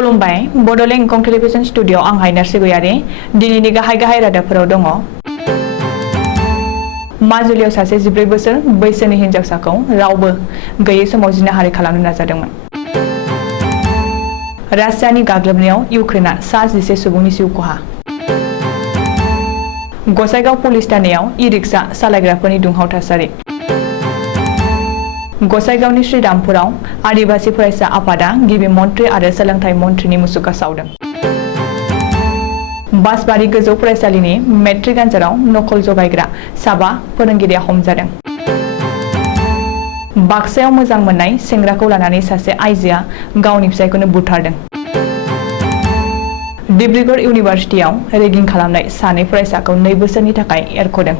खुलुमबाय Bodoland इंखं television studio आं हायनार सिगयारि दिनैनि गाहाय रादाबफोराव दङ। माजुलियाव सासे 14 बोसोर बैसोनि हिनजावसाखौ रावबो गैयै समाव जिनाहारि खालामनो नाजादोंमोन। रासियानि गाग्लोबनायाव इउक्रेनआ सा 11 सुबुंनि जिउ खहा। गसाइगाव पुलिस थानायाव ई-रिक्सा सालायग्राफोरनि दुंहाव थासारि। गसाइगावनि श्रीरामपुराव आदिबासी फरायसा आफादा गिबि मन्थ्रि आरो सोलोंथाइ मन्थ्रिनि मुसुखा सावदों। बासबारि गोजौ फरायसालिनि मेट्रिक आनजादाव नकल जगायग्रा 7 फोरोंगिरिया हमजादों। बाक्सायाव मोजां मोननाय सेंग्राखौ लानानै सासे आइजोआ गावनि फिसायखौनो बुथारदों। डिब्रुगड़ इउनिभार्सिटियाव रेगिं खालामनाय सानै फरायसाखौ 2 बोसोरनि थाखाय एरख'दों।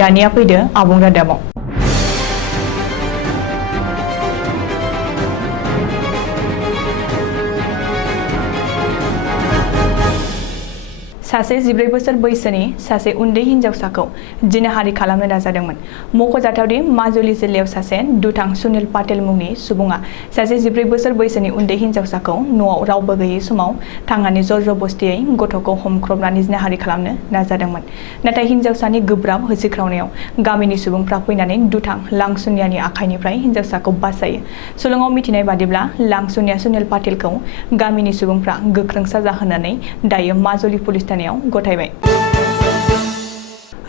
दानिया फैदो आबुं रादाबाव। सासे 14 बोसोर बैसोनि सासे उन्दै हिनजावसाखौ जिनाहारि खालामनो नाजादोंमोन। मख'जाथावदि माजुलि जिल्लायाव सासे दुथां सुनिल पाटेल मुंनि सुबुङा सासे 14 बोसोर बैसोनि उन्दै हिनजावसाखौ न'आव रावबो गैयै समाव थांनानै जरजबस्तियै गथ'खौ हमख्रबनानै जिनाहारि खालामनो नाजादोंमोन। नाथाय हिनजावसानि गोब्राब होसिख्रावनायाव गामिनि सुबुंफ्रा फैनानै दुथां लांसुनियानि आखाइनिफ्राय हिनजावसाखौ बासायो। सुलुङाव मिथिनाय बादिब्ला लांसुनिया सुनिल पाटेलखौ गामिनि सुबुंफ्रा गोख्रों साजा होनानै दायो माजुलि पुलिस गथायबाय।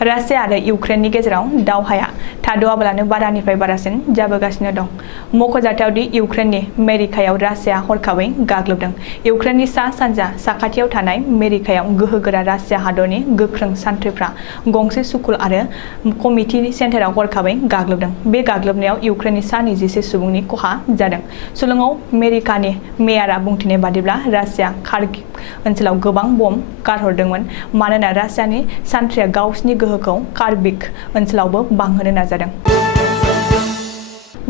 रासिया आरो इउक्रेननि गेजेराव दावहाया थाद'आब्लानो बारानिफ्राय बारासिन जाबोगासिनो दं। मख'जाथावदि इउक्रेननि मेरिकायाव रासिया हरखाबै गाग्लोबदों। इउक्रेननि सा-सानजा साखाथियाव थानाय मेरिकायाव गोहोगोरा रासिया हादरनि गोख्रों सान्थ्रिफ्रा गंसे स्कुल आरो कमिउनिटि सेन्टाराव हरखाबै गाग्लोबदों। बे गाग्लोबनायाव इउक्रेननि सा 21 सुबुंनि खहा जादों। सुलुङाव मेरिकानि मेयरआ बुंथिनाय बादिब्ला रासिया खार्किभ ओनसोलाव गोबां बम गारहरदोंमोन मानोना रासियानि सान्थ्रिया गावसिनि गोहोखौ खार्किभ ओनसोलावबो बांहोनो नाजादों।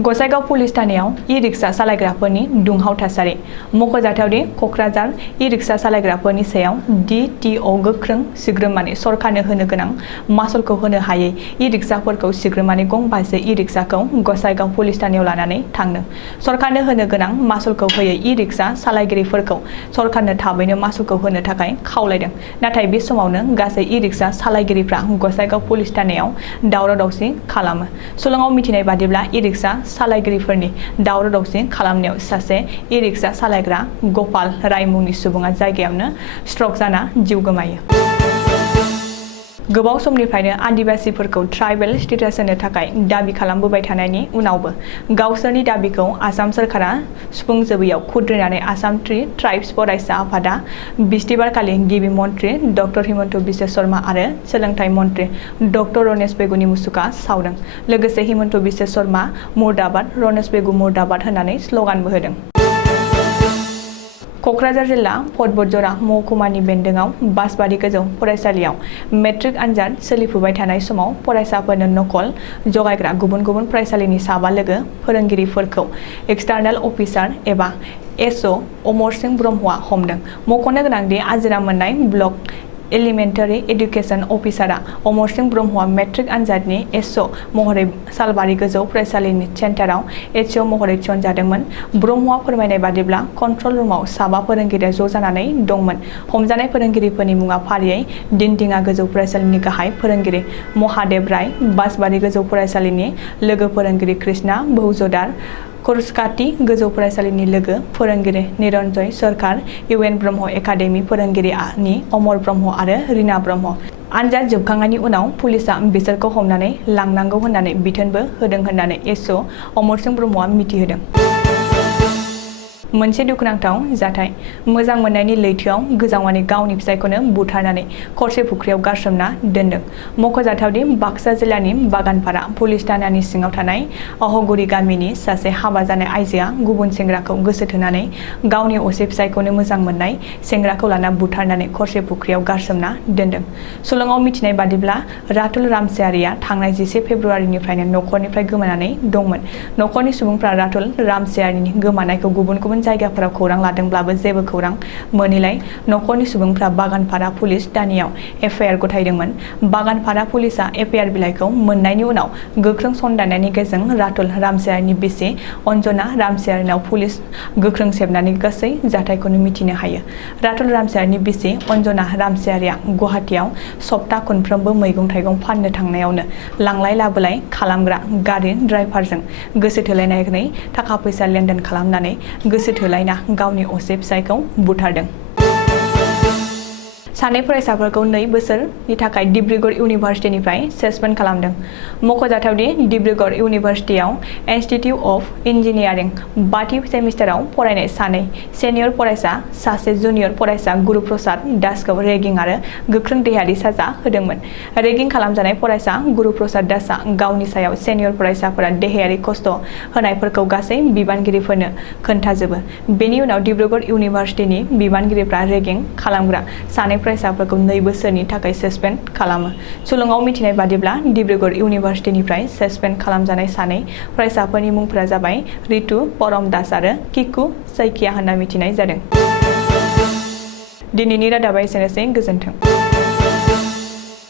गसाइगाव पुलिस थानायाव ई-रिक्सा सालायग्राफोरनि दुंहाव थासारि। मख'जाथावदि क'क्राझार ई-रिक्सा सालायग्राफोरनि सायाव DTO गोख्रों सिग्रोमनानै सरकारनो होनो गोनां मासुलखौ होनो हायै ई-रिक्साफोरखौ सिग्रोमनानै गंबासे ई-रिक्साखौ गसाइगाव पुलिस थानायाव लानानै थांदों। सरकारनो होनो गोनां मासुलखौ होयै ई-रिक्सा सालायगिरिफोरखौ सरकारनो थाबैनो मासुलखौ होनो थाखाय खावलायदों। नाथाय बे समावनो गासै ई-रिक्सा सालायगिरिफ्रा गसाइगाव पुलिस थानायाव दावराव-दावसि खालामो। सुलुङाव मिथिनाय बादिब्ला ई-रिक्सा सालायगिरिफोरनि दावराव-दावसि खालामनायाव सासे ई-रिक्सा सालायग्रा गपाल राय मुंनि सुबुङा जायगायावनो स्ट्रक जाना जिउ गोमायो। गोबाव समनिफ्रायनो आदिबासीफोरखौ ट्राइबेल स्टेटास होनो थाखाय दाबि खालामबोबाय थानायनि उनावबो गावसोरनि दाबिखौ आसाम सोरखारा सुफुंजोबैयाव खुद्रिनानै आसाम ट्राइब्स फरायसा आफादा बिस्थिबारखालि गिबि मन्थ्रि डक्टर हिमन्त बिश्व शर्मा आरो सोलोंथाइ मन्थ्रि डक्टर रनेश बेगुनि मुसुखा सावदों। लोगोसे हिमन्त बिश्व शर्मा मुर्दाबाद, रनेश बेगु मुर्दाबाद होननानै स्ल'गानबो होदों। क'क्राझार जिल्ला फटबटजरा महकुमानि बेन्दोङाव बासबारि गोजौ फरायसालियाव मेट्रिक आनजाद सोलिफुबाय थानाय समाव फरायसाफोरनो नकल जगायग्रा गुबुन गुबुन फरायसालिनि 7 लोगो फोरोंगिरिफोरखौ एक्सटार्नेल अफिसार एबा SO अमर सिंह ब्रह्मआ हमदों। मख'नो गोनांदि आजिरा मोननाय block elementary education अफिसारा Amar Singh ब्रह्मआ मेट्रिक आनजादनि SO महरै सालबारि गोजौ फरायसालिनि सेन्टाराव HO महरै थिसनजादोंमोन। ब्रह्मआ फोरमायनाय बादिब्ला कन्ट्रल रुमाव 7 फोरोंगिरिया ज' जानानै दंमोन। हमजानाय फोरोंगिरिफोरनि मुङा फारियै दिन्दिङा गोजौ फरायसालिनि गाहाय फोरोंगिरि महादेब राय, बासबारि गोजौ फरायसालिनि लोगो फोरोंगिरि कृष्णा बहुजदार, कुर्सकाती गोजौ फरायसालिनि लोगो फोरोंगिरि निरन्जय सरकार, UN ब्रह्म एकाडेमि फोरोंगिरिनि अमर ब्रह्म आरो रिना ब्रह्म। आनजाद जोबखांनायनि उनाव पुलिसआ बिसोरखौ हमनानै लांनांगौ होननानै बिथोनबो होदों होननानै SO अमर सिंह ब्रह्मआ मिथिहोदों। मोनसे दुखुनांथाव जाथाय। मोजां मोननायनि लैथोआव गोजावनानै गावनि फिसायखौनो बुथारनानै खरसे फुख्रियाव गारसोमना दोनदों। मख'जाथावदि बाक्सा जिल्लानि बागानपारा पुलिस थानानि सिङाव थानाय अहगुरि गामिनि सासे हाबा जानाय आइजोआ गुबुन सेंग्राखौ गोसो थोनानै गावनि असे फिसायखौनो मोजां मोननाय सेंग्राखौ लाना बुथारनानै खरसे फुख्रियाव गारसोमना दोनदों। सुलुङाव मिथिनाय बादिब्ला रातुल रामसियारिया थांनाय 11 फेब्रुवारिनिफ्रायनो न'खरनिफ्राय गोमानानै दंमोन। न'खरनि सुबुंफ्रा रातुल रामसियारिनि गोमानायखौ गुबुन गुबुन जायगाफोराव खौरां लादोंब्लाबो जेबो खौरां मोनैलाय नखरनि सुबुंफ्रा बागानपारा पुलिस दानियाव एफआइआर गथायदोंमोन। बागानपारा पुलिसा एफआइआर बिलाइखौ मोननायनि उनाव गोख्रों सन्दाननायनि गेजेरजों रातुल रामसियारिनि बिसि अन्जना रामसियारिनाव पुलिस गोख्रों सेबनानै गासै जाथायखौनो मिथिनो हायो। रातुल रामसियारिनि बिसि अन्जना रामसियारिया गुवाहाटीयाव सप्ता खनफ्रोमबो मैगं-थाइगं फाननो थांनायावनो लांलाय लाबोलाय खालामग्रा गारि ड्राइभारजों गोसो थोलायनानै थाखा फैसा लेनदेन खालामनानै गोसो थोलायना गावनि असे फिसायखौ बुथारदों। सानै फरायसाफोरखौ 2 बोसोरनि थाखाय डिब्रुगड़ इउनिभार्सिटिनिफ्राय सस्पेन्ड खालामदों। मख'जाथावदि डिब्रुगड़ इउनिभार्सिटियाव इनस्टिट्यूट अफ इन्जिनियारिं 5थि सेमिस्टाराव फरायनाय सानै सिनियर फरायसा सासे जुनियर फरायसा गुरुप्रसाद दासखौ रेगिं आरो गोख्रों देहायारि साजा होदोंमोन। रेगिं खालामजानाय फरायसा गुरुप्रसाद दासआ गावनि सायाव सिनियर फरायसाफोरा देहायारि खस्थ' होनायफोरखौ गासै बिबानगिरिफोरनो खोन्थाजोबो। बेनि उनाव डिब्रुगड़ इउनिभार्सिटिनि बिबानगिरिफ्रा रेगिं खालामग्रा सानै फरायसाफोरखौ 2 बोसोरनि थाखाय सस्पेन्ड खालामो। सुलुङाव मिथिनाय बादिब्ला डिब्रुगड़ इउनिभार्सिटिनिफ्राय सस्पेन्ड खालामजानाय सानै फरायसाफोरनि मुंफोरा जाबाय रितु परम दास आरो किकु सैकिया होनना मिथिनाय जादों। दिनैनि रादाबा एसेनोसै, गोजोन्थों।